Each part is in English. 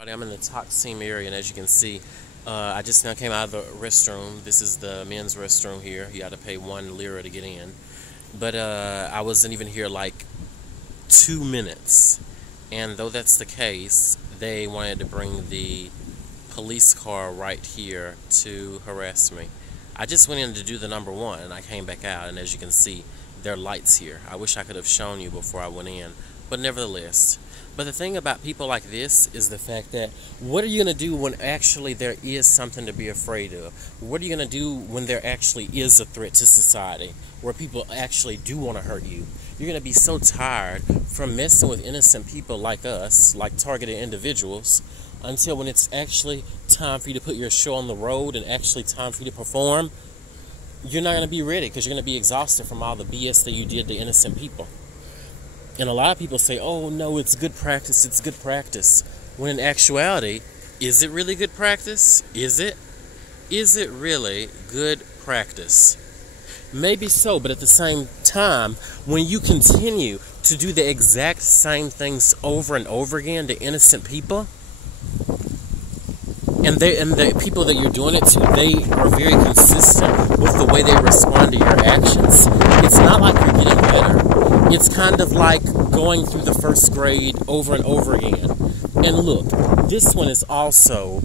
I'm in the Taksim area, and as you can see, I just now came out of the restroom. This is the men's restroom here. You had to pay 1 lira to get in. But I wasn't even here like 2 minutes. And though that's the case, they wanted to bring the police car right here to harass me. I just went in to do the number 1, and I came back out, and as you can see, there are lights here. I wish I could have shown you before I went in, but nevertheless. But the thing about people like this is the fact that what are you going to do when actually there is something to be afraid of? What are you going to do when there actually is a threat to society, where people actually do want to hurt you? You're going to be so tired from messing with innocent people like us, like targeted individuals, until when it's actually time for you to put your show on the road and actually time for you to perform, you're not going to be ready because you're going to be exhausted from all the BS that you did to innocent people. And a lot of people say, oh no, it's good practice, it's good practice. When in actuality, is it really good practice? Is it? Is it really good practice? Maybe so, but at the same time, when you continue to do the exact same things over and over again to innocent people, and the people that you're doing it to, they are very consistent with the way they respond to your actions, it's not like you're getting better. It's kind of like going through the first grade over and over again. And look, this one is also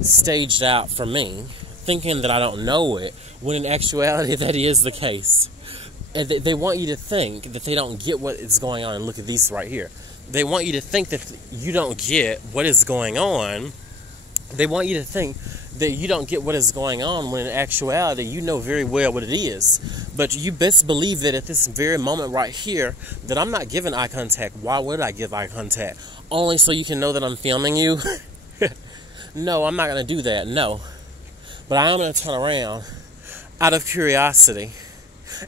staged out for me, thinking that I don't know it, when in actuality that is the case. And they want you to think that they don't get what is going on. And look at these right here. They want you to think that you don't get what is going on. They want you to think that you don't get what is going on, when in actuality you know very well what it is. But you best believe that at this very moment right here that I'm not giving eye contact. Why would I give eye contact? Only so you can know that I'm filming you? No, I'm not going to do that, no. But I am going to turn around out of curiosity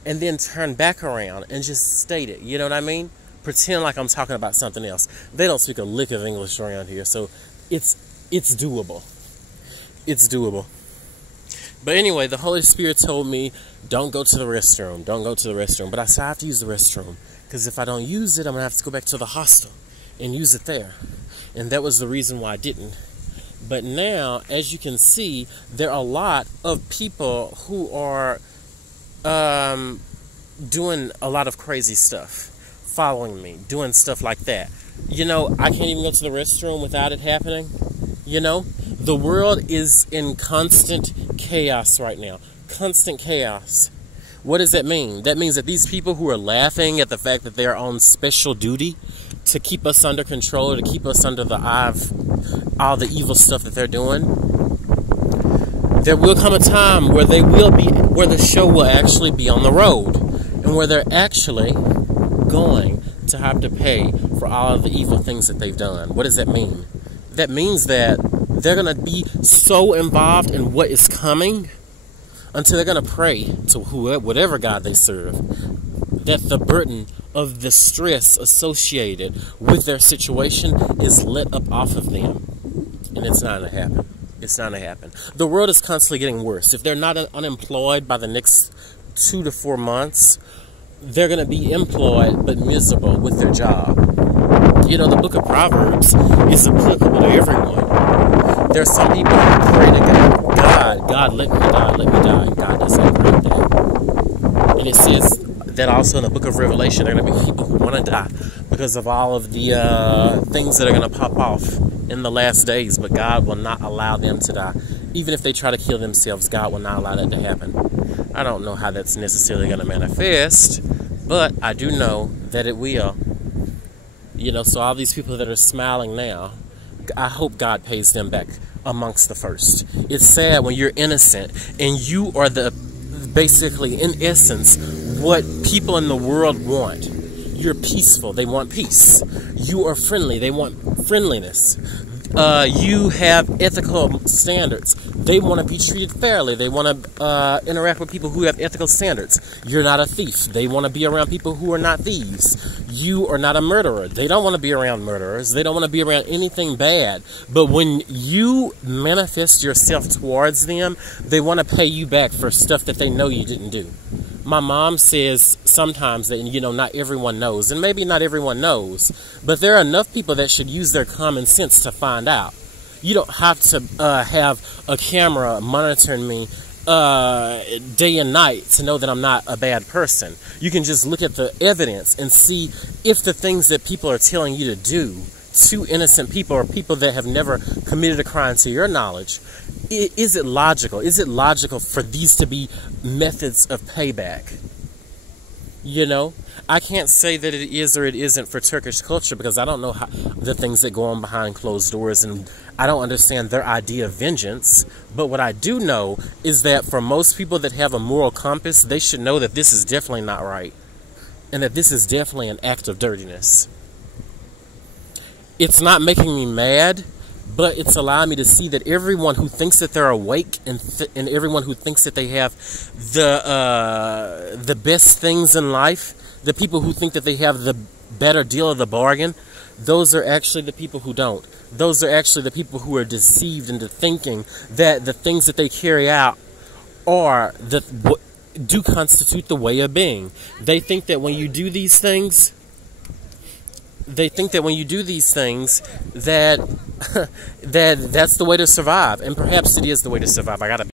and then turn back around and just state it. You know what I mean? Pretend like I'm talking about something else. They don't speak a lick of English around here, so it's doable. It's doable. But anyway, the Holy Spirit told me, don't go to the restroom. Don't go to the restroom. But I said I have to use the restroom, because if I don't use it, I'm going to have to go back to the hostel and use it there. And that was the reason why I didn't. But now, as you can see, there are a lot of people who are doing a lot of crazy stuff, following me, doing stuff like that. You know, I can't even go to the restroom without it happening. You know, the world is in constant chaos right now. Constant chaos. What does that mean? That means that these people who are laughing at the fact that they're on special duty to keep us under control, to keep us under the eye of all the evil stuff that they're doing, there will come a time where they will be, where the show will actually be on the road, and where they're actually going to have to pay for all of the evil things that they've done. What does that mean? That means that they're going to be so involved in what is coming until they're going to pray to whatever God they serve, that the burden of the stress associated with their situation is let up off of them. And it's not going to happen. It's not going to happen. The world is constantly getting worse. If they're not unemployed by the next 2 to 4 months, they're going to be employed but miserable with their job. You know, the book of Proverbs is applicable to everyone. There are some people who pray to God, let me die, let me die. And God doesn't grant that. And it says that also in the book of Revelation, there are going to be people who want to die because of all of the things that are going to pop off in the last days. But God will not allow them to die. Even if they try to kill themselves, God will not allow that to happen. I don't know how that's necessarily going to manifest, but I do know that it will. You know, so all these people that are smiling now, I hope God pays them back amongst the first. It's sad when you're innocent and you are basically, in essence, what people in the world want. You're peaceful. They want peace. You are friendly. They want friendliness. You have ethical standards. They want to be treated fairly. They want to interact with people who have ethical standards. You're not a thief. They want to be around people who are not thieves. You are not a murderer. They don't want to be around murderers. They don't want to be around anything bad. But when you manifest yourself towards them, they want to pay you back for stuff that they know you didn't do. My mom says sometimes that, not everyone knows, and maybe not everyone knows, but there are enough people that should use their common sense to find out. You don't have to have a camera monitoring me day and night to know that I'm not a bad person. You can just look at the evidence and see if the things that people are telling you to do to innocent people or people that have never committed a crime to your knowledge, is it logical? Is it logical for these to be methods of payback? I can't say that it is or it isn't for Turkish culture because I don't know the things that go on behind closed doors, and I don't understand their idea of vengeance. But what I do know is that for most people that have a moral compass, they should know that this is definitely not right and that this is definitely an act of dirtiness. It's not making me mad, but it's allowing me to see that everyone who thinks that they're awake and everyone who thinks that they have the best things in life, the people who think that they have the better deal of the bargain, those are actually the people who don't. Those are actually the people who are deceived into thinking that the things that they carry out do constitute the way of being. They think that when you do these things, that that's the way to survive, and perhaps it is the way to survive. I gotta